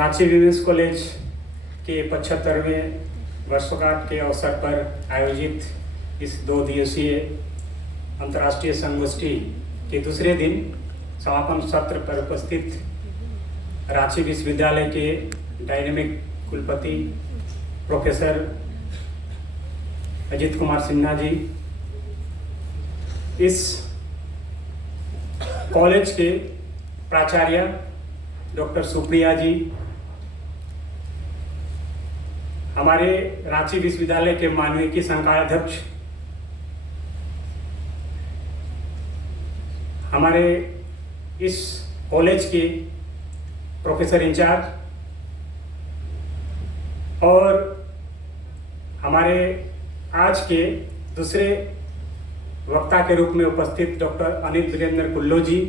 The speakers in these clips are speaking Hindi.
रांची विमेंस कॉलेज के 75वें वर्षगांठ के अवसर पर आयोजित इस 2 दिवसीय अंतर्राष्ट्रीय संगोष्ठी के दूसरे दिन समापन सत्र पर उपस्थित रांची विश्वविद्यालय के डायनेमिक कुलपति प्रोफेसर अजीत कुमार सिन्हा जी, इस कॉलेज के प्राचार्य डॉक्टर सुप्रिया जी, हमारे रांची विश्वविद्यालय के मानविकी संकायाध्यक्ष, हमारे इस कॉलेज के प्रोफेसर इंचार्ज और हमारे आज के दूसरे वक्ता के रूप में उपस्थित डॉक्टर अनिल वीरेंद्र कुल्लो जी,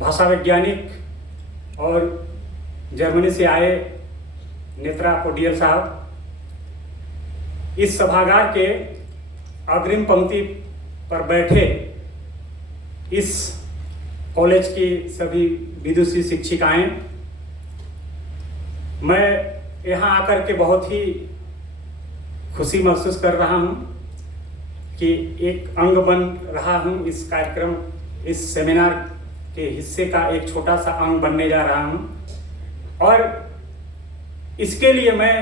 भाषा वैज्ञानिक और जर्मनी से आए नेत्रा पोडियल साहब, इस सभागार के अग्रिम पंक्ति पर बैठे इस कॉलेज की सभी विदुषी शिक्षिकाएं, मैं यहाँ आकर के बहुत ही खुशी महसूस कर रहा हूँ कि एक अंग बन रहा हूँ इस कार्यक्रम, इस सेमिनार के हिस्से का एक छोटा सा अंग बनने जा रहा हूँ। और इसके लिए मैं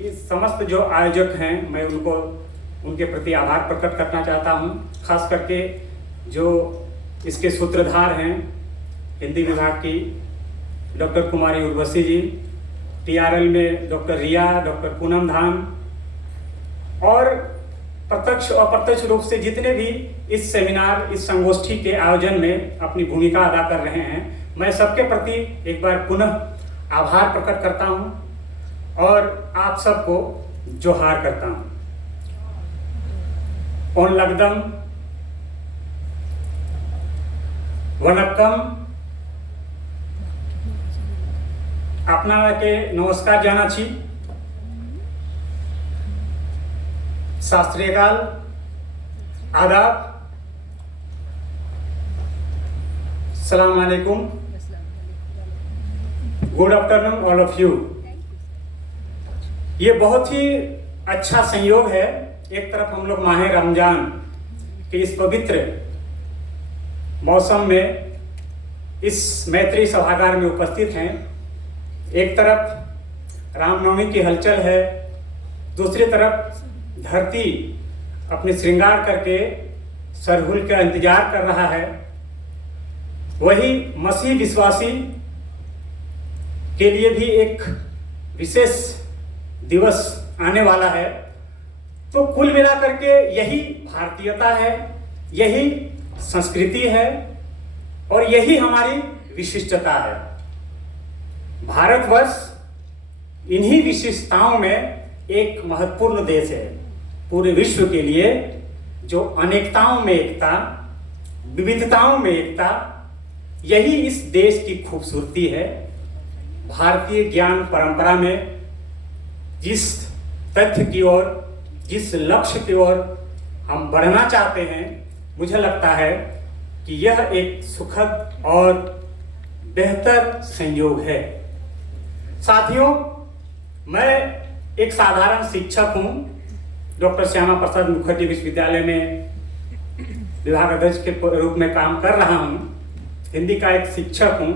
इस समस्त जो आयोजक हैं, मैं उनके प्रति आभार प्रकट करना चाहता हूँ। खास करके जो इसके सूत्रधार हैं, हिंदी विभाग की डॉक्टर कुमारी उर्वशी जी, TRL में डॉक्टर रिया, डॉक्टर पूनम धाम, और प्रत्यक्ष और अप्रत्यक्ष रूप से जितने भी इस सेमिनार, इस संगोष्ठी के आयोजन में अपनी भूमिका अदा कर रहे हैं, मैं सबके प्रति एक बार पुनः आभार प्रकट करता हूं और आप सबको जोहार करता हूं। ओन लगदम, वनक्कम, अपना के नमस्कार जाना छी, शास्त्रीयकाल, आदाब, सलाम अलैकुम, good afternoon all of you. ये बहुत ही अच्छा संयोग है। एक तरफ हम लोग माह रमजान के इस पवित्र मौसम में इस मैत्री सभागार में उपस्थित हैं, एक तरफ रामनवमी की हलचल है, दूसरी तरफ धरती अपने श्रृंगार करके सरहुल का इंतजार कर रहा है। वही मसीह विश्वासी के लिए भी एक विशेष दिवस आने वाला है। तो कुल मिलाकर के यही भारतीयता है, यही संस्कृति है और यही हमारी विशिष्टता है। भारतवर्ष इन्हीं विशिष्टताओं में एक महत्वपूर्ण देश है। पूरे विश्व के लिए जो अनेकताओं में एकता, विविधताओं में एकता, यही इस देश की खूबसूरती है। भारतीय ज्ञान परंपरा में जिस तथ्य की ओर, जिस लक्ष्य की ओर हम बढ़ना चाहते हैं, मुझे लगता है कि यह एक सुखद और बेहतर संयोग है। साथियों, मैं एक साधारण शिक्षक हूँ। डॉक्टर श्यामा प्रसाद मुखर्जी विश्वविद्यालय में विभाग अध्यक्ष के रूप में काम कर रहा हूँ। हिंदी का एक शिक्षक हूँ।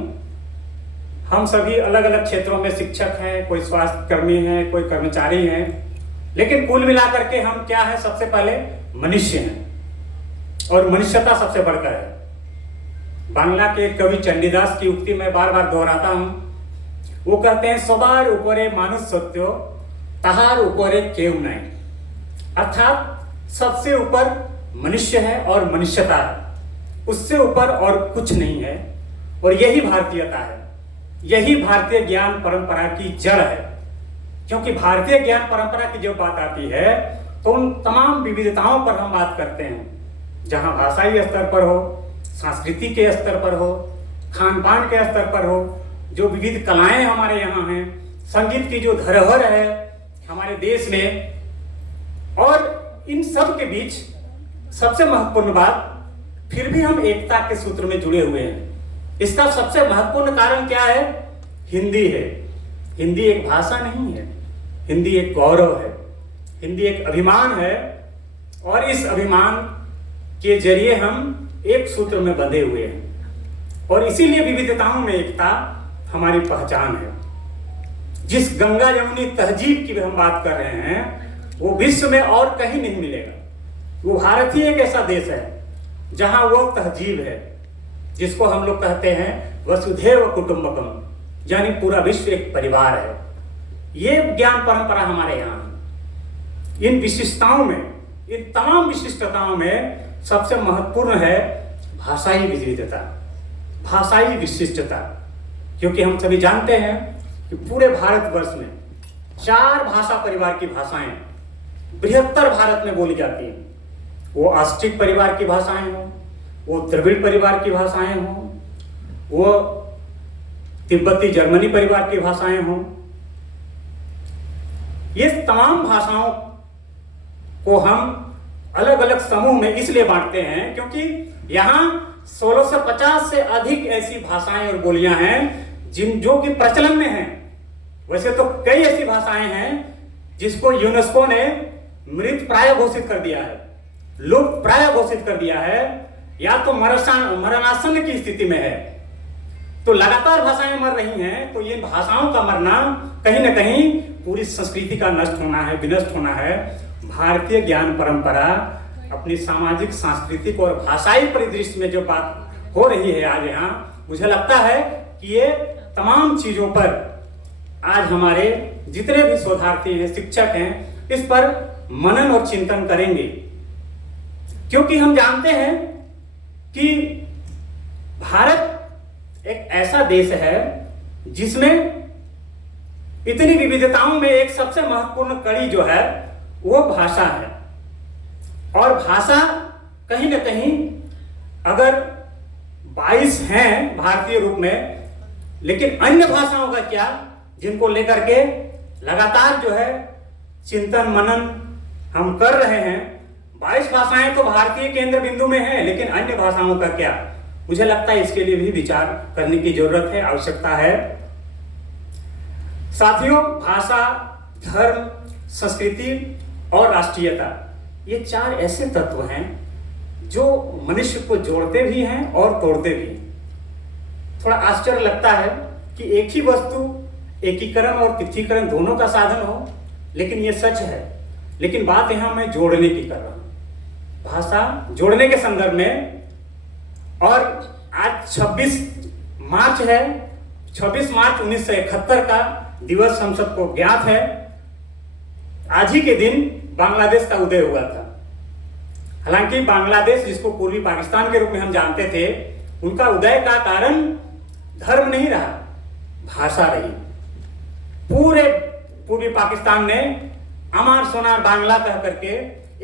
हम सभी अलग अलग क्षेत्रों में शिक्षक हैं, कोई स्वास्थ्य कर्मी है, कोई कर्मचारी हैं, लेकिन कुल मिलाकर के हम क्या है? सबसे पहले मनुष्य हैं और मनुष्यता सबसे बढ़कर है। बांग्ला के कवि चंडीदास की उक्ति मैं बार बार दोहराता हूँ। वो कहते हैं, सबार ऊपरे मानुष सत्यो, तहार ऊपरे केव नहीं। अर्थात सबसे ऊपर मनुष्य है और मनुष्यता है, उससे ऊपर और कुछ नहीं है। और यही भारतीयता है, यही भारतीय ज्ञान परंपरा की जड़ है। क्योंकि भारतीय ज्ञान परंपरा की जब बात आती है तो उन तमाम विविधताओं पर हम बात करते हैं, जहां भाषाई स्तर पर हो, संस्कृति के स्तर पर हो, खान पान के स्तर पर हो, जो विविध कलाएं हमारे यहाँ हैं, संगीत की जो धरोहर है हमारे देश में, और इन सब के बीच सबसे महत्वपूर्ण बात, फिर भी हम एकता के सूत्र में जुड़े हुए हैं। इसका सबसे महत्वपूर्ण कारण क्या है? हिंदी है। हिंदी एक भाषा नहीं है, हिंदी एक गौरव है, हिंदी एक अभिमान है, और इस अभिमान के जरिए हम एक सूत्र में बंधे हुए हैं, और इसीलिए विविधताओं में एकता हमारी पहचान है। जिस गंगा यमुनी तहजीब की हम बात कर रहे हैं वो विश्व में और कहीं नहीं मिलेगा। वो भारत ही एक ऐसा देश है जहां वो तहजीब है जिसको हम लोग कहते हैं वसुधैव कुटुंबकम, यानी पूरा विश्व एक परिवार है। ये ज्ञान परंपरा हमारे यहाँ है। इन विशिष्टताओं में, इन तमाम विशिष्टताओं में सबसे महत्वपूर्ण है भाषाई विविधता, भाषाई विशिष्टता। क्योंकि हम सभी जानते हैं कि पूरे भारतवर्ष में 4 भाषा परिवार की भाषाएं बृहत्तर भारत में बोली जाती हैं। वो ऑस्ट्रिक परिवार की भाषाएं हों, वो द्रविड़ परिवार की भाषाएं हों, वो तिब्बती जर्मनी परिवार की भाषाएं हों। ये तमाम भाषाओं को हम अलग अलग समूह में इसलिए बांटते हैं क्योंकि यहाँ 1650 से अधिक ऐसी भाषाएं और बोलियां हैं जो कि प्रचलन में हैं। वैसे तो कई ऐसी भाषाएं हैं जिसको यूनेस्को ने मृत प्राय घोषित कर दिया है, लुप्त प्राय घोषित कर दिया है, या तो मरणासन की स्थिति में है। तो लगातार भाषाएं मर रही हैं, तो ये भाषाओं का मरना कहीं ना कहीं पूरी संस्कृति का नष्ट होना है, विनष्ट होना है। भारतीय ज्ञान परंपरा अपनी सामाजिक, सांस्कृतिक और भाषाई परिदृश्य में जो बात हो रही है आज यहाँ, मुझे लगता है कि ये तमाम चीजों पर आज हमारे जितने भी शोधार्थी हैं, शिक्षक हैं, इस पर मनन और चिंतन करेंगे। क्योंकि हम जानते हैं कि भारत एक ऐसा देश है जिसमें इतनी विविधताओं में एक सबसे महत्वपूर्ण कड़ी जो है वो भाषा है। और भाषा कहीं ना कहीं अगर 22 हैं भारतीय रूप में, लेकिन अन्य भाषाओं का क्या, जिनको लेकर के लगातार जो है चिंतन मनन हम कर रहे हैं। 22 भाषाएं तो भारतीय केंद्र बिंदु में हैं, लेकिन अन्य भाषाओं का क्या? मुझे लगता है इसके लिए भी विचार करने की जरूरत है, आवश्यकता है। साथियों, भाषा, धर्म, संस्कृति और राष्ट्रीयता, ये 4 ऐसे तत्व हैं जो मनुष्य को जोड़ते भी हैं और तोड़ते भी हैं। थोड़ा आश्चर्य लगता है कि एक ही वस्तु एकीकरण और तिथीकरण दोनों का साधन हो, लेकिन ये सच है। लेकिन बात यहाँ मैं जोड़ने की कर रहा हूँ, भाषा जोड़ने के संदर्भ में। और आज 26 मार्च है, 26 मार्च 1971 का दिवस हम सबको ज्ञात है। आज ही के दिन बांग्लादेश का उदय हुआ था। हालांकि बांग्लादेश, जिसको पूर्वी पाकिस्तान के रूप में हम जानते थे, उनका उदय का कारण धर्म नहीं रहा, भाषा रही। पूरे पूर्वी पाकिस्तान ने अमार सोनार बांग्ला कह करके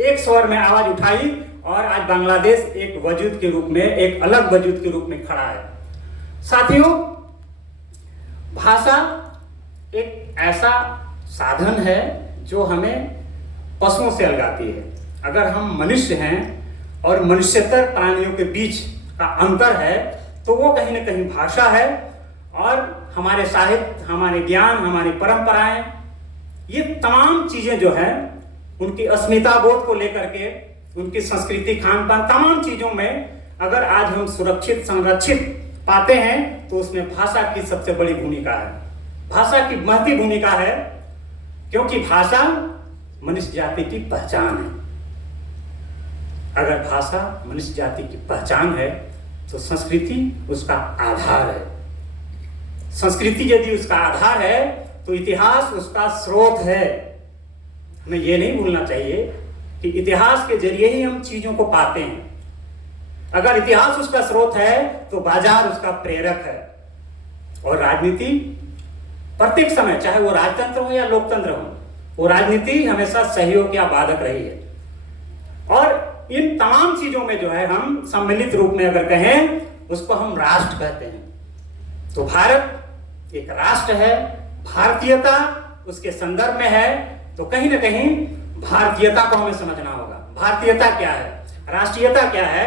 एक स्वर में आवाज उठाई, और आज बांग्लादेश एक वजूद के रूप में, एक अलग वजूद के रूप में खड़ा है। साथियों, भाषा एक ऐसा साधन है जो हमें पशुओं से अलगाती है। अगर हम मनुष्य हैं और मनुष्यतर प्राणियों के बीच का अंतर है, तो वो कहीं ना कहीं भाषा है। और हमारे साहित्य, हमारे ज्ञान, हमारी परंपराएं, ये तमाम चीजें जो हैं, उनकी अस्मिता बोध को लेकर के, उनकी संस्कृति, खान पान, तमाम चीजों में अगर आज हम सुरक्षित, संरक्षित पाते हैं, तो उसमें भाषा की सबसे बड़ी भूमिका है। भाषा की महती भूमिका है, क्योंकि भाषा मनुष्य जाति की पहचान है। अगर भाषा मनुष्य जाति की पहचान है, तो संस्कृति उसका आधार है। संस्कृति यदि उसका आधार है, तो इतिहास उसका स्रोत है। हमें यह नहीं भूलना चाहिए कि इतिहास के जरिए ही हम चीजों को पाते हैं। अगर इतिहास उसका स्रोत है, तो बाजार उसका प्रेरक है। और राजनीति प्रत्येक समय, चाहे वो राजतंत्र हो या लोकतंत्र हो, वो राजनीति हमेशा सहयोग या बाधक रही है। और इन तमाम चीजों में जो है, हम सम्मिलित रूप में अगर कहें, उसको हम राष्ट्र कहते हैं। तो भारत एक राष्ट्र है, भारतीयता उसके संदर्भ में है। तो कहीं ना कहीं भारतीयता को हमें समझना होगा। भारतीयता क्या है, राष्ट्रीयता क्या है,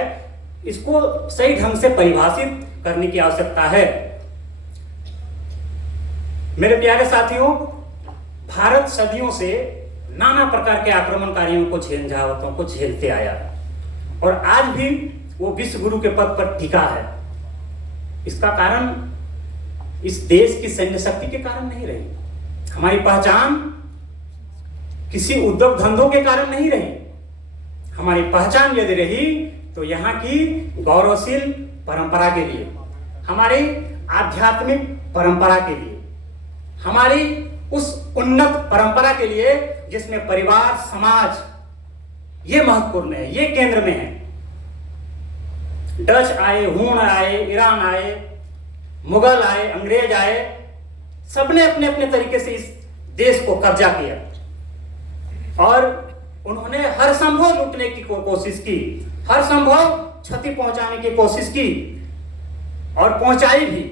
इसको सही ढंग से परिभाषित करने की आवश्यकता है। मेरे प्यारे साथियों, भारत सदियों से नाना प्रकार के आक्रमणकारियों को झंझावातों को झेलते आया और आज भी वो विश्व गुरु के पद पर टिका है। इसका कारण इस देश की सैन्य शक्ति के कारण नहीं रही, हमारी पहचान किसी उद्योग धंधों के कारण नहीं रही। हमारी पहचान यदि रही तो यहाँ की गौरवशील परंपरा के लिए, हमारी आध्यात्मिक परंपरा के लिए, हमारी उस उन्नत परंपरा के लिए जिसमें परिवार समाज ये महत्वपूर्ण है, ये केंद्र में है। डच आए, हूण आए, ईरान आए, मुगल आए, अंग्रेज आए, सबने अपने अपने तरीके से इस देश को कब्जा किया और उन्होंने हर संभव लूटने की कोशिश की, हर संभव क्षति पहुंचाने की कोशिश की और पहुंचाई भी।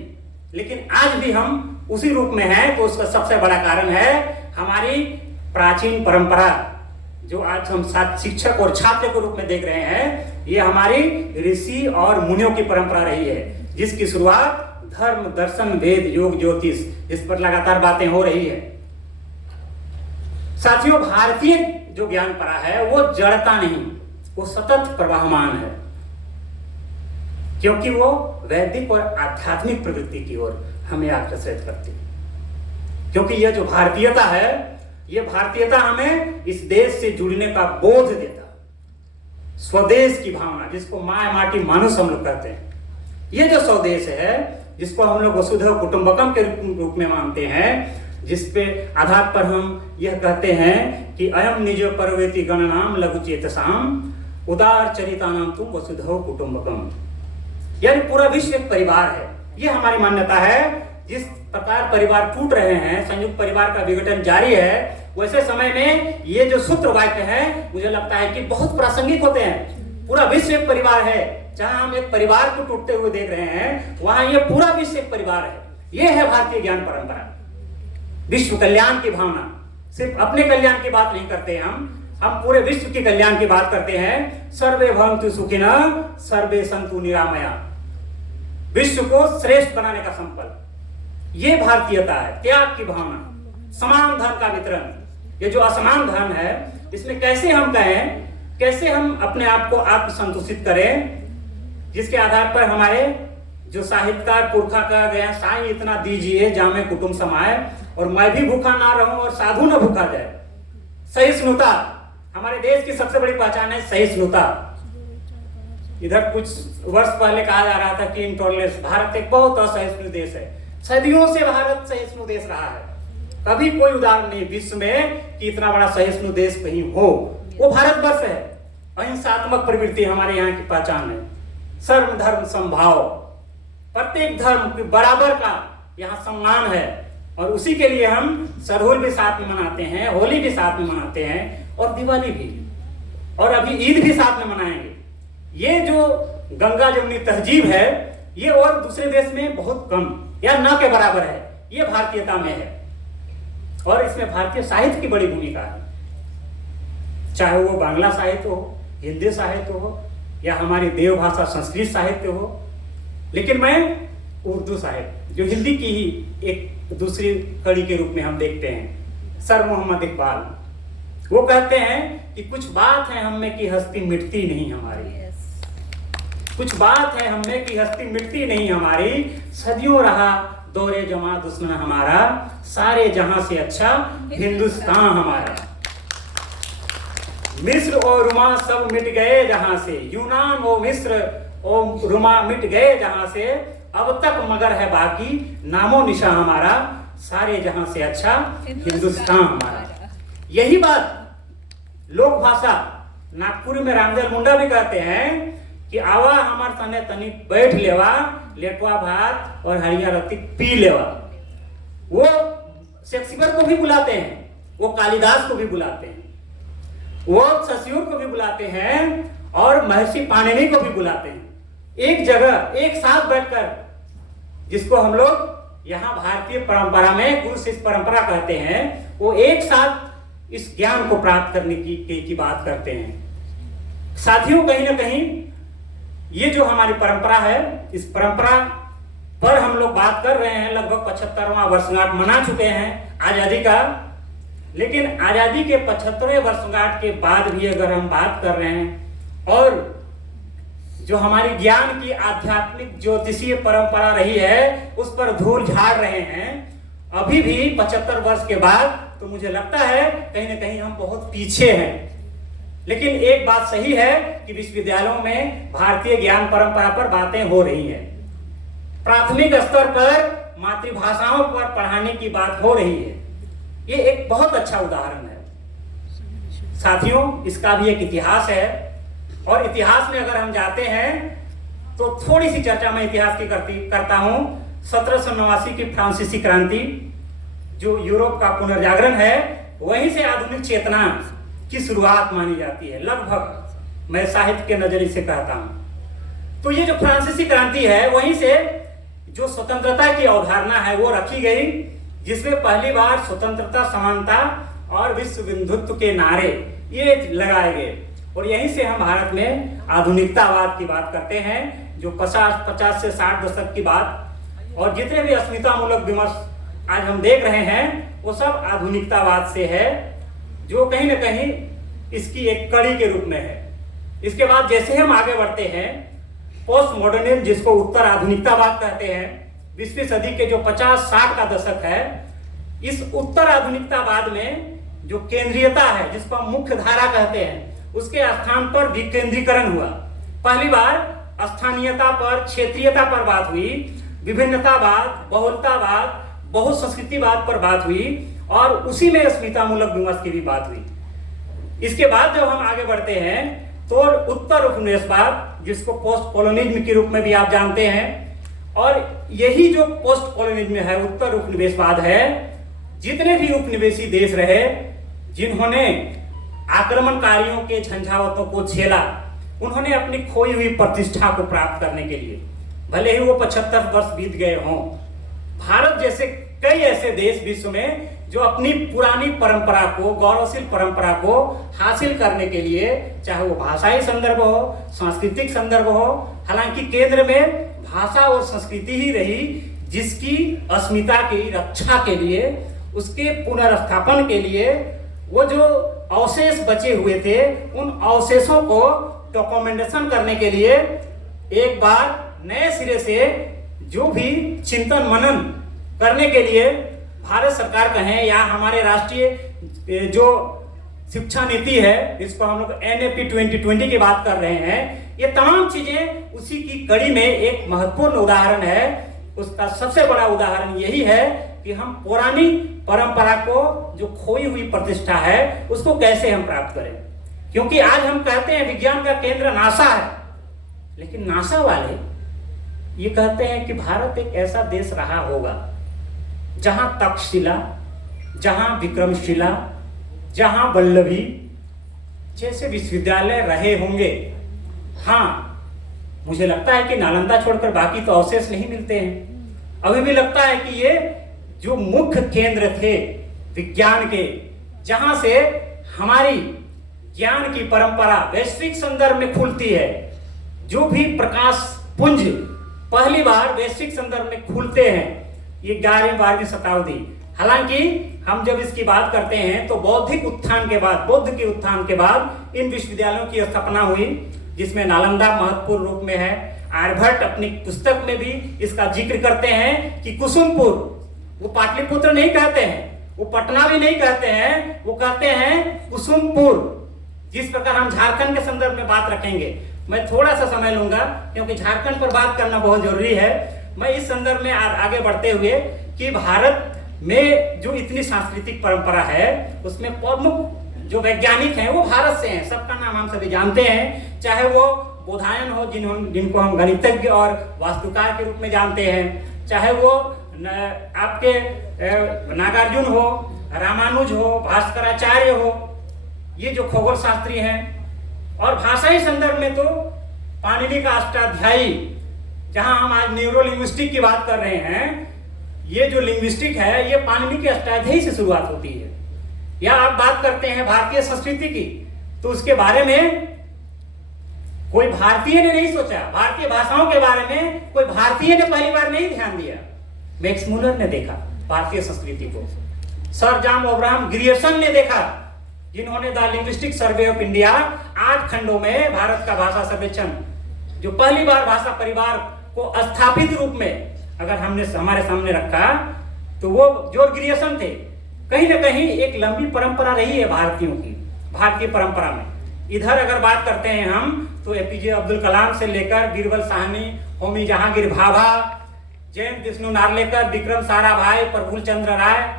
लेकिन आज भी हम उसी रूप में हैं, तो उसका सबसे बड़ा कारण है हमारी प्राचीन परंपरा, जो आज हम शिक्षक और छात्र के रूप में देख रहे हैं। ये हमारी ऋषि और मुनियों की परंपरा रही है, जिसकी शुरुआत धर्म, दर्शन, वेद, योग, ज्योतिष, इस पर लगातार बातें हो रही है। साथियों, भारतीय जो ज्ञान परा है वो जड़ता नहीं, वो सतत प्रवाहमान है, क्योंकि वो वैदिक और आध्यात्मिक प्रवृत्ति की ओर हमें आकर्षित करती है। क्योंकि यह जो भारतीयता है, यह भारतीयता हमें इस देश से जुड़ने का बोध देता है। स्वदेश की भावना, जिसको माय माटी मानुष हम लोग कहते हैं, ये जो स्वदेश है, जिसको हम लोग वसुधैव कुटुंबकम के रूप में मानते हैं, जिसपे आधार पर हम यह कहते हैं कि अयम निज परवेति गणनाम लघु चेतसाम उदार चरितानाम तुम वसुधैव कुटुंबकम, यानी पूरा विश्व एक परिवार है। ये हमारी मान्यता है। जिस प्रकार परिवार टूट रहे हैं, संयुक्त परिवार का विघटन जारी है, वैसे समय में ये जो सूत्र वाक्य है, मुझे लगता है कि बहुत प्रासंगिक होते हैं। पूरा विश्व एक परिवार है। जहां हम एक परिवार को टूटते हुए देख रहे हैं, वहां ये पूरा विश्व एक परिवार है। ये है भारतीय ज्ञान परंपरा, विश्व कल्याण की भावना। सिर्फ अपने कल्याण की बात नहीं करते हम पूरे विश्व के कल्याण की बात करते हैं। सर्वे भवन्तु सुखिनः सर्वे सन्तु निरामया, विश्व को श्रेष्ठ बनाने का संकल्प, ये भारतीयता है। त्याग की भावना, समान धन का वितरण। ये जो असमान धन है, इसमें कैसे हम कहें, कैसे हम अपने आप को आत्मसंतुष्टित करें, जिसके आधार पर हमारे जो साहित्यकार पुरखा कह गए हैं, साईं इतना दीजिए जामे कुटुंब समाए, और मैं भी भूखा ना रहूं और साधु न भूखा जाए। सहिष्णुता, हमारे देश की सबसे बड़ी पहचान है सहिष्णुता। इधर कुछ वर्ष पहले कहा जा रहा था कि इंटॉलरेंस, भारत एक बहुत असहिष्णु देश है। सदियों से भारत सहिष्णु देश रहा है। कभी कोई उदाहरण नहीं विश्व में कि इतना बड़ा सहिष्णु देश कहीं हो, वो भारतवर्ष है। अहिंसात्मक प्रवृत्ति हमारे यहाँ की पहचान है। सर्व धर्म समभाव, प्रत्येक धर्म के बराबर का यहाँ सम्मान है, और उसी के लिए हम सरहुल भी साथ में मनाते हैं, होली भी साथ में मनाते हैं, और दिवाली भी, और अभी ईद भी साथ में मनाएंगे। ये जो गंगा जमुनी तहजीब है, ये और दूसरे देश में बहुत कम या न के बराबर है। ये भारतीयता में है, और इसमें भारतीय साहित्य की बड़ी भूमिका है। चाहे वो बांग्ला साहित्य हो, हिंदी साहित्य हो, या हमारी देव भाषा संस्कृत साहित्य हो, लेकिन मैं उर्दू साहित्य, जो हिंदी की ही एक दूसरी कड़ी के रूप में हम देखते हैं। सर मोहम्मद इकबाल वो कहते हैं कि कुछ बात है हम में कि हस्ती मिटती नहीं हमारी, कुछ बात है हम में कि हस्ती मिटती नहीं हमारी, सदियों रहा दौरे जमा दुश्मन हमारा, सारे जहां से अच्छा हिंदुस्तान हमारा। मिस्र और रुमा सब मिट गए जहां से, यूनान और मिस्र और रुमा मिट गए जहां से, अब तक मगर है बाकी नामो निशा हमारा, सारे जहां से अच्छा हिंदुस्तान हमारा। यही बात लोक भाषा नागपुरी में रामदेव मुंडा भी कहते हैं कि आवा हमार तने तनी बैठ लेवा, लेटवा भात और हरिया रत्ती पी लेवा। वो शेक्सपियर को भी बुलाते हैं, वो कालिदास को भी बुलाते हैं, वो सस्यूर को भी बुलाते हैं, और महर्षि पाणिनि को भी बुलाते हैं। एक जगह एक साथ बैठकर, जिसको हम लोग यहाँ भारतीय परंपरा में गुरु शिष्य परंपरा कहते हैं, वो एक साथ इस ज्ञान को प्राप्त करने की बात करते हैं। साथियों, कहीं ना कहीं ये जो हमारी परंपरा है, इस परंपरा पर हम लोग बात कर रहे हैं, लगभग 75वां वर्षगांठ मना चुके हैं आजादी का। लेकिन आजादी के 75वें वर्षगांठ के बाद भी अगर हम बात कर रहे हैं और जो हमारी ज्ञान की आध्यात्मिक ज्योतिषीय परंपरा रही है उस पर धूल झाड़ रहे हैं अभी भी 75 वर्ष के बाद, तो मुझे लगता है कहीं ना कहीं हम बहुत पीछे हैं। लेकिन एक बात सही है कि विश्वविद्यालयों में भारतीय ज्ञान परंपरा पर बातें हो रही हैं। प्राथमिक स्तर पर मातृभाषाओं पर पढ़ाने की बात हो रही है। ये एक बहुत अच्छा उदाहरण है। साथियों, इसका भी एक इतिहास है और इतिहास में अगर हम जाते हैं तो थोड़ी सी चर्चा मैं इतिहास की करता हूं। 1789 की फ्रांसीसी क्रांति, जो यूरोप का पुनर्जागरण है, वहीं से आधुनिक चेतना की शुरुआत मानी जाती है। लगभग मैं साहित्य के नजरिए से कहता हूं तो ये जो फ्रांसीसी क्रांति है, वहीं से जो स्वतंत्रता की अवधारणा है वो रखी गई, जिसमें पहली बार स्वतंत्रता, समानता और विश्व बंधुत्व के नारे ये लगाए गए। और यहीं से हम भारत में आधुनिकतावाद की बात करते हैं, जो 50 से 60 दशक की बात, और जितने भी अस्मितामूलक विमर्श आज हम देख रहे हैं वो सब आधुनिकतावाद से है, जो कहीं ना कहीं इसकी एक कड़ी के रूप में है। इसके बाद जैसे हम आगे बढ़ते हैं, पोस्ट मॉडर्निज्म, जिसको उत्तर आधुनिकतावाद कहते हैं, 20वीं सदी के जो 50-60 का दशक है, इस उत्तर आधुनिकतावाद में जो केंद्रीयता है, जिसको हम मुख्य धारा कहते हैं, उसके स्थान पर विकेंद्रीकरण हुआ। पहली बार स्थानीयता पर, क्षेत्रीयता पर बात हुई, विभिन्नतावाद, बहुलतावाद, बहुसंस्कृतिवाद पर बात हुई और उसी में अस्मितामूलक विमर्श की भी बात हुई। इसके बाद जब हम आगे बढ़ते हैं तो उत्तर उपनिवेशवाद, जिसको पोस्ट कॉलोनिज्म के रूप में भी आप जानते हैं, और यही जो पोस्ट कॉलोनिज्म है, उत्तर उपनिवेशवाद है, जितने भी उपनिवेशी देश रहे जिन्होंने आक्रमणकारियों के झंझावातों को झेला, उन्होंने अपनी खोई हुई प्रतिष्ठा को प्राप्त करने के लिए, भले ही वो 75 वर्ष बीत गए हों, भारत जैसे कई ऐसे देश विश्व में जो अपनी पुरानी परंपरा को, गौरवशील परंपरा को हासिल करने के लिए, चाहे वो भाषाई संदर्भ हो, सांस्कृतिक संदर्भ हो, हालांकि केंद्र में भाषा और संस्कृति ही रही, जिसकी अस्मिता की रक्षा के लिए, उसके पुनर्स्थापन के लिए वो जो अवशेष बचे हुए थे, उन अवशेषों को डॉक्यूमेंटेशन करने के लिए एक बार नए सिरे से जो भी चिंतन मनन करने के लिए भारत सरकार कहें या हमारे राष्ट्रीय जो शिक्षा नीति है, जिसको हम लोग NAP 2020 की बात कर रहे हैं, ये तमाम चीजें उसी की कड़ी में एक महत्वपूर्ण उदाहरण है। उसका सबसे बड़ा उदाहरण यही है कि हम पुरानी परंपरा को, जो खोई हुई प्रतिष्ठा है, उसको कैसे हम प्राप्त करें। क्योंकि आज हम कहते हैं विज्ञान का केंद्र नासा है, लेकिन नासा वाले ये कहते हैं कि भारत एक ऐसा देश रहा होगा जहां तक्षशिला, जहां विक्रमशिला, जहां वल्लभी जैसे विश्वविद्यालय रहे होंगे। हाँ, मुझे लगता है कि नालंदा छोड़कर बाकी तो अवशेष नहीं मिलते हैं। अभी भी लगता है कि ये जो मुख्य केंद्र थे विज्ञान के, जहां से हमारी ज्ञान की परंपरा वैश्विक संदर्भ में खुलती है, जो भी प्रकाश पुंज पहली बार वैश्विक संदर्भ में खुलते हैं, ये 11वीं-12वीं शताब्दी। हालांकि हम जब इसकी बात करते हैं तो बौद्धिक उत्थान के बाद, बुद्ध के उत्थान के बाद इन विश्वविद्यालयों की स्थापना हुई, जिसमें नालंदा महत्वपूर्ण रूप में है। आर्यभट्ट अपनी पुस्तक में भी इसका जिक्र करते हैं कि कुसुमपुर, वो पाटलिपुत्र नहीं कहते हैं, वो पटना भी नहीं कहते हैं, वो कहते हैं कुसुमपुर। जिस प्रकार हम झारखंड के संदर्भ में बात रखेंगे, मैं थोड़ा सा समय लूंगा क्योंकि झारखंड पर बात करना बहुत जरूरी है। मैं इस संदर्भ में आगे बढ़ते हुए कि भारत में जो इतनी सांस्कृतिक परंपरा है, उसमें प्रमुख जो वैज्ञानिक हैं वो भारत से हैं, सबका नाम हम सभी जानते हैं, चाहे वो बोधायन हो, जिनको हम गणितज्ञ और वास्तुकार के रूप में जानते हैं, चाहे वो आपके नागार्जुन हो, रामानुज हो, भास्कराचार्य हो, ये जो खगोल शास्त्री हैं। और भाषाई संदर्भ में तो पाणिनि का अष्टाध्यायी, जहां हम आज न्यूरो लिंग्विस्टिक की बात कर रहे हैं, ये जो लिंग्विस्टिक है ये पाणिनि के अष्टाध्यायी से शुरुआत होती है। या आप बात करते हैं भारतीय संस्कृति की, तो उसके बारे में कोई भारतीय ने नहीं सोचा, भारतीय भाषाओं के बारे में कोई भारतीय ने पहली बार नहीं ध्यान दिया। मैक्स मुलर ने देखा भारतीय संस्कृति को, सर जॉन अब्राहम ग्रियर्सन ने देखा, जिन्होंने the linguistic survey of India 8 खंडों में भारत का भाषा सर्वेक्षण, जो पहली बार भाषा परिवार को स्थापित रूप में अगर हमने हमारे सामने रखा, तो वो जॉर्ज ग्रियर्सन थे। कहीं ना कहीं एक लंबी परंपरा रही है भारतीयों की, भारतीय परंपरा में। इधर अगर बात करते हैं हम, तो एपीजे अब्दुल कलाम से लेकर बीरबल साहनी, होमी जहांगीर भाभा, जयंत विष्णु नार्लेकर, विक्रम साराभाई, प्रफुल्ल चंद्र राय,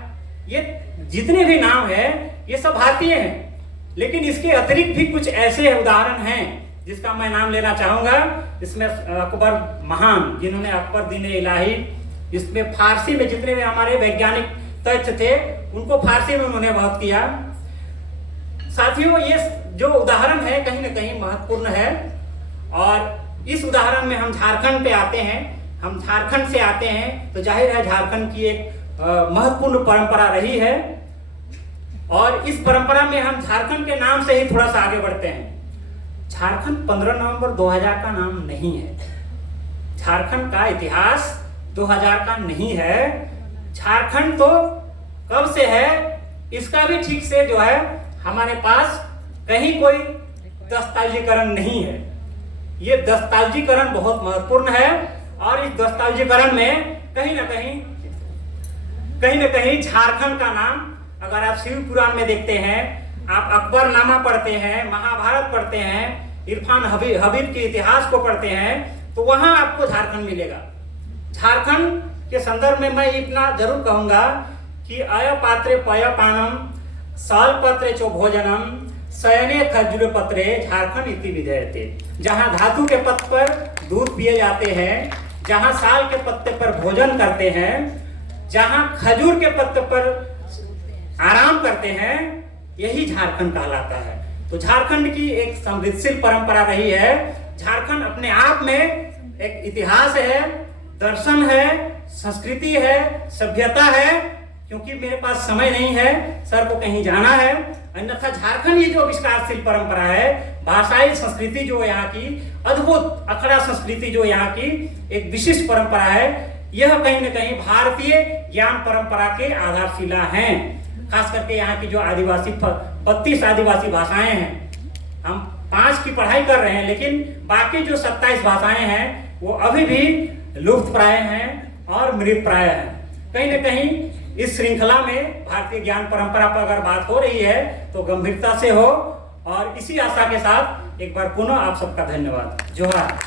ये जितने भी नाम है ये सब भारतीय हैं। लेकिन इसके अतिरिक्त भी कुछ ऐसे उदाहरण हैं जिसका मैं नाम लेना चाहूंगा। इसमें अकबर महान, जिन्होंने अकबर दीन इलाही, इसमें फारसी में जितने भी हमारे वैज्ञानिक तथ्य थे उनको फारसी में उन्होंने बहुत किया। साथियों, ये जो उदाहरण है कहीं ना कहीं महत्वपूर्ण है। और इस उदाहरण में हम झारखंड पे आते हैं, हम झारखंड से आते हैं, तो जाहिर है झारखंड की एक महत्वपूर्ण परंपरा रही है। और इस परंपरा में हम झारखंड के नाम से ही थोड़ा सा आगे बढ़ते हैं। झारखंड 15 नवंबर 2000 का नाम नहीं है। झारखंड का इतिहास 2000 का नहीं है। झारखंड तो कब से है इसका भी ठीक से जो है हमारे पास कहीं कोई दस्तावेजीकरण नहीं है। ये दस्तावेजीकरण बहुत महत्वपूर्ण है। और इस दस्तावेजीकरण में कहीं ना कहीं झारखंड का नाम, अगर आप शिव पुराण में देखते हैं, आप अकबरनामा पढ़ते हैं, महाभारत पढ़ते हैं, इरफान हबीब के इतिहास को पढ़ते हैं, तो वहां आपको झारखंड मिलेगा। झारखंड के संदर्भ में मैं इतना जरूर कहूंगा कि अय पात्रे पय पानम साल पत्रे चो भोजनम शयने खजुर पत्रे झारखंड इति विधेयते। जहां धातु के पत्ते पर दूध पिए जाते हैं, जहां साल के पत्ते पर भोजन करते हैं, जहां खजूर के पत्ते पर आराम करते हैं, यही झारखंड कहलाता है। तो झारखंड की एक समृद्धशील परंपरा रही है। झारखंड अपने आप में एक इतिहास है, दर्शन है, संस्कृति है, सभ्यता है। क्योंकि मेरे पास समय नहीं है, सर को कहीं जाना है, अन्यथा झारखंड ये जो विस्तारशील परंपरा है, भाषाई संस्कृति जो यहाँ की अद्भुत अखड़ा संस्कृति जो यहाँ की एक विशिष्ट परंपरा है, यह कहीं न कहीं भारतीय ज्ञान परंपरा के आधारशिला हैं। खास करके यहाँ की जो आदिवासी 32 आदिवासी भाषाएं हैं, हम 5 की पढ़ाई कर रहे हैं, लेकिन बाकी जो 27 भाषाएं हैं वो अभी भी लुप्त प्राय हैं और मृत प्राय हैं। कहीं न कहीं इस श्रृंखला में भारतीय ज्ञान परंपरा पर अगर बात हो रही है तो गंभीरता से हो। और इसी आशा के साथ एक बार पुनः आप सबका धन्यवाद। जोहार।